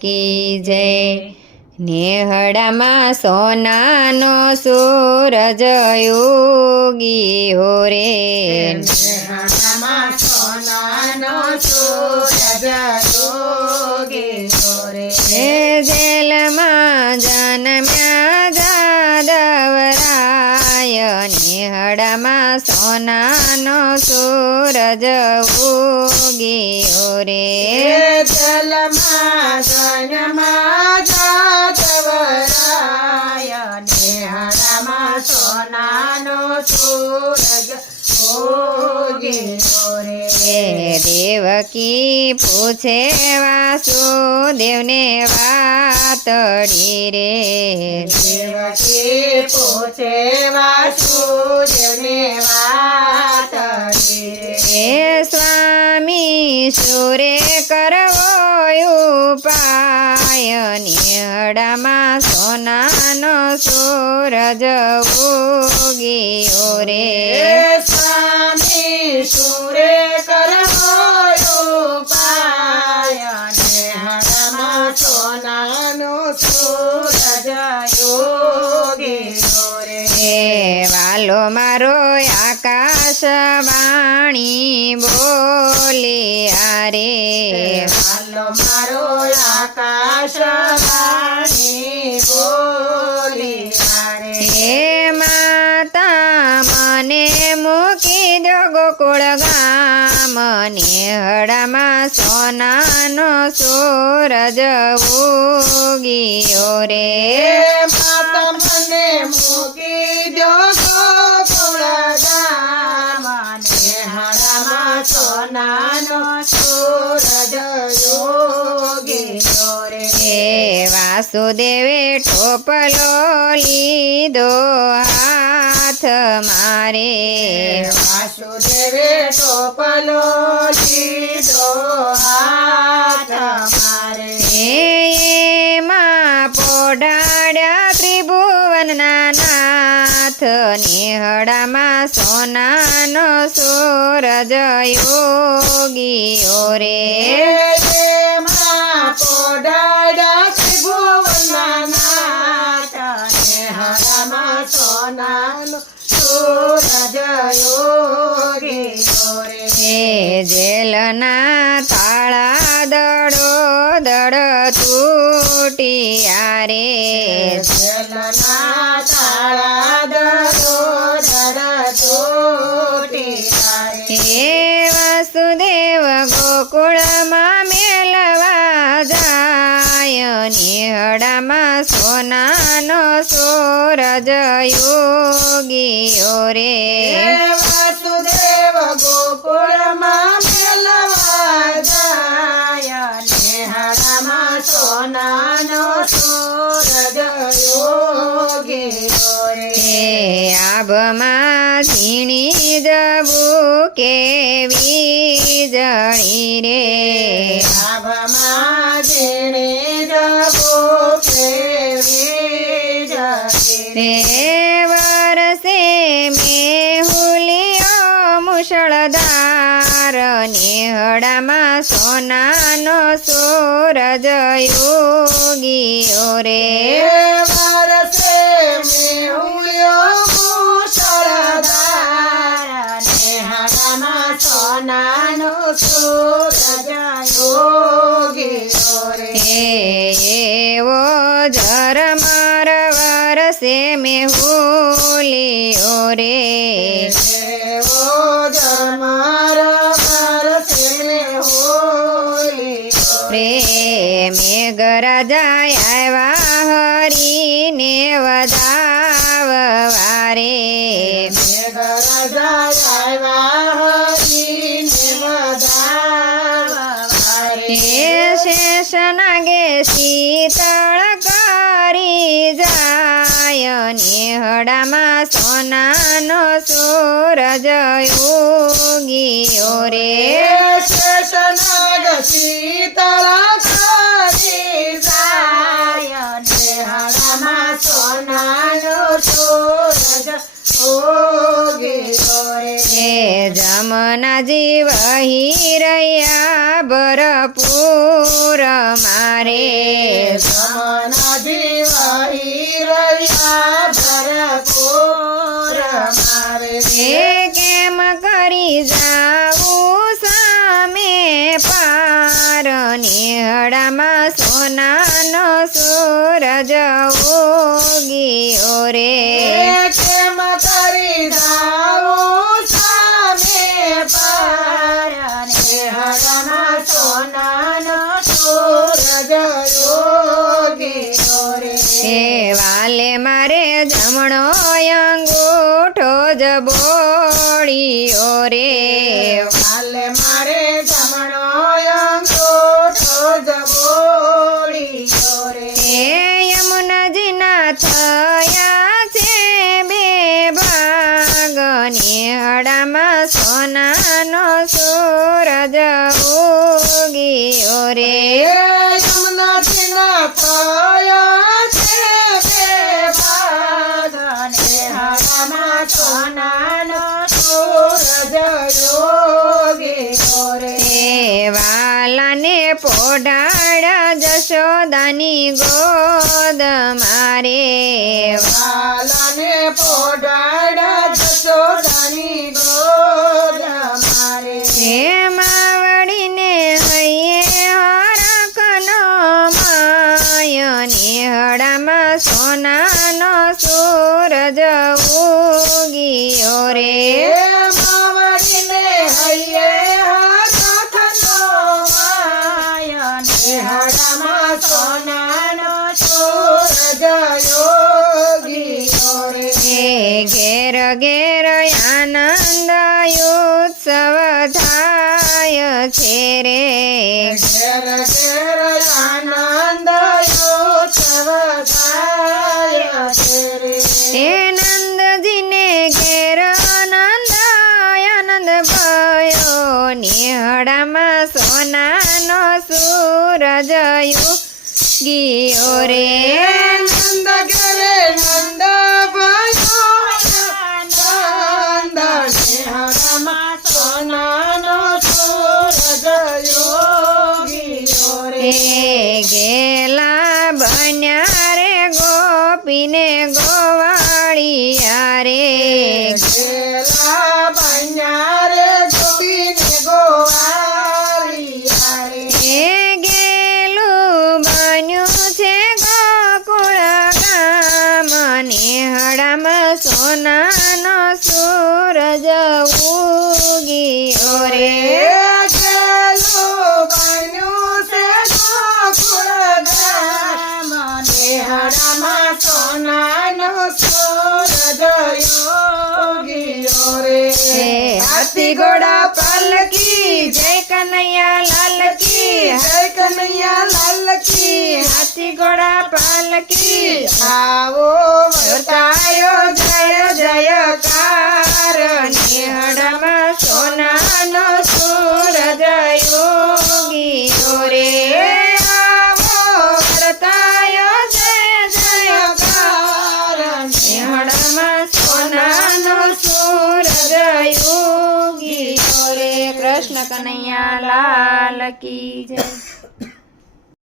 કી જય। નેહડામાં સોનાનો સૂરજ ઉગી હો રે, નેહડામાં સોનાનો સૂરજ ઉગી હો રે। હે જેલમાં જન્મ્યા જાદવરાય, નેહડામાં સોનાનો સૂરજ ઉગી હો રે। જલમાં જન્મા જાદવરાય, નેહડામાં સોનાનો સૂરજ ઉગી હો રે। દેવકી પૂછે વાસુદેવને વાતડી રે, દેવકી પૂછે વાસુદેવને વાતડી રે। હે સ્વામી સુરે કરવો ઉપાય, નેહડામાં સોનાનો સૂરજ ઉગી હો રે। સ્વામી સુરે કરવો ઉપાય, નેહડામાં સોનાનો સૂરજ ઉગી હો રે। હે વાલો મારો આકાશ વાણી બોલી આરે, હાલો મારો આકાશ વાણી બોલી આરે। હે માતા મને મૂકી દો ગોકુળ ગામ, નેહડામાં સોનાનો સૂરજ ઉગી હો રે। માતા મને મૂકી દો ગોકુળ ગામ, નેહડામાં સોનાનો સૂરજ ઉગી હો રે। હે વાસુદેવે ટોપલો લીધો હાથ મારે, વાસુદેવે ટોપલો લીધો હાથ મારે। હે એમાં પોઢાડ્યા ત્રિભુવનના નાથ, નેહડામાં સોનાનો સૂરજ ઉગી હો રે। એમાં પોઢાડ્યા ત્રિભુવનના નાથ, નેહડામાં સોનાનો સૂરજ ઉગી હો રે। હે જેલના તાળા દડો દડ તૂટ્યા રે, જેલના તાળા દડો દડ તૂટ્યા રે। હે વાસુદેવ ગોકુળમાં મેલવા જાય, નેહડામાં સોનાનો સૂરજ ઉગી હો રે। વાસુદેવ ગોકુળમાં મેલવા જાય, નેહડામાં સોનાનો સૂરજ ઉગી હો રે। હે આભમાં ઝીણી જબું કેવી જણી રે, આભમાં ઝીણી જબું કેવી જણી રે વરસે મેહુલિયો મુશળધાર, નેહડામાં સોનાનો સૂરજ ઉગી હો રે। વરસે મેહુલ્યો મુશળધાર, નેહડામાં સોનાનો સૂરજ ઉગી હો રે। હે એવો ઝરમર વરસે મેહુલિયો રે, એવો જમાર વરસે મેહુલ્યો રે। મેઘરાજા આવ્યા હરીને વધાવવા રે, મેઘરાજા આવ્યા હરીને વધાવવા રે। હે શેષ નાગે શીતળ કરી જાય, નેહડામાં સોનાનો સૂરજ ઉગી હો રે। શેષનાગ શીતળ કરી જાય, નેહડામાં સોનાનો સૂરજ ઉગી હો રે। એ જમનાજી વહી રહ્યા ભરપૂર મારે જમનાજી વહી રહ્યા ભરપૂર મારે એ કેમ કરી જાવું સામે પાર નેહડામાં સોનાનો સૂરજ ઉગ્યો રે કેમ કરી જાવું સામે પાર નેહડામાં સોનાનો સૂરજ ઉગ્યો રે એ વાલે મારે જમણો અંગૂઠો જ બોળ્યો રે હાલે મારે જમણો અંગૂઠો જ બોળ્યો રે એ યમુનાજીના થયા છે બે ભાગ નેહડામાં સોનાનો સૂરજ ઉગ્યો રે યમુનાજીના થયા છે બે ભાગ નેહડામાં સોનાનો સૂરજ ઉગ્યો રે એ વાલાને પોઢાડા જશોદાની ગોદ મારે વાલાને પોઢાડા જશોદાની ગોદ મારે હે માવડીને હૈયે હરખનો માય નેહડામાં સોનાનો સૂરજ ઉગ્યો રે માવડીને હૈયે હરખનો માય નેહડામાં સોનાનો સૂરજ ઉગ્યો રે હે ઘેર ઘેર આનંદ ઉત્સવ થાય છે રે ઘેર ઘેર આનંદ ઉત્સવ થાય છે રે હે નંદજીને ઘેર આનંદ ભયો નેહડામાં સોનાનો સૂરજ ઉગ્યો રે નંદ ઘરે નંદ ભયો નંદ નેહડામાં સોનાનો સૂરજ ઉગ્યો રે હે ગેલા બન્યા રે ગોપીને ગોવાળિયા રે ગેલા બન્યા રે ગોપીને ગોવાળિયા રે હે ગેલું બન્યું છે ગોકુળ ગામ નેહડામાં સોનાનો સૂરજ ઉગ્યો રે ગેલું બન્યું છે ગોકુળ ગામ નેહડામાં સોનાનો સૂરજ ઉગ્યો રે હે હાથી ઘોડા પાલકી જય કનૈયા લાલ કી જય કનૈયા લાલ કી હાથી ઘોડા પાલકી આવો વર્તાયો જય જયકાર નેહડામાં સોનાનો સૂરજ ઉગ્યો રે આવો વર્તાયો જય જયકાર નેહડામાં સોનાનો સૂરજ ઉગ્યો રે કૃષ્ણ કનૈયા લાલ કી જય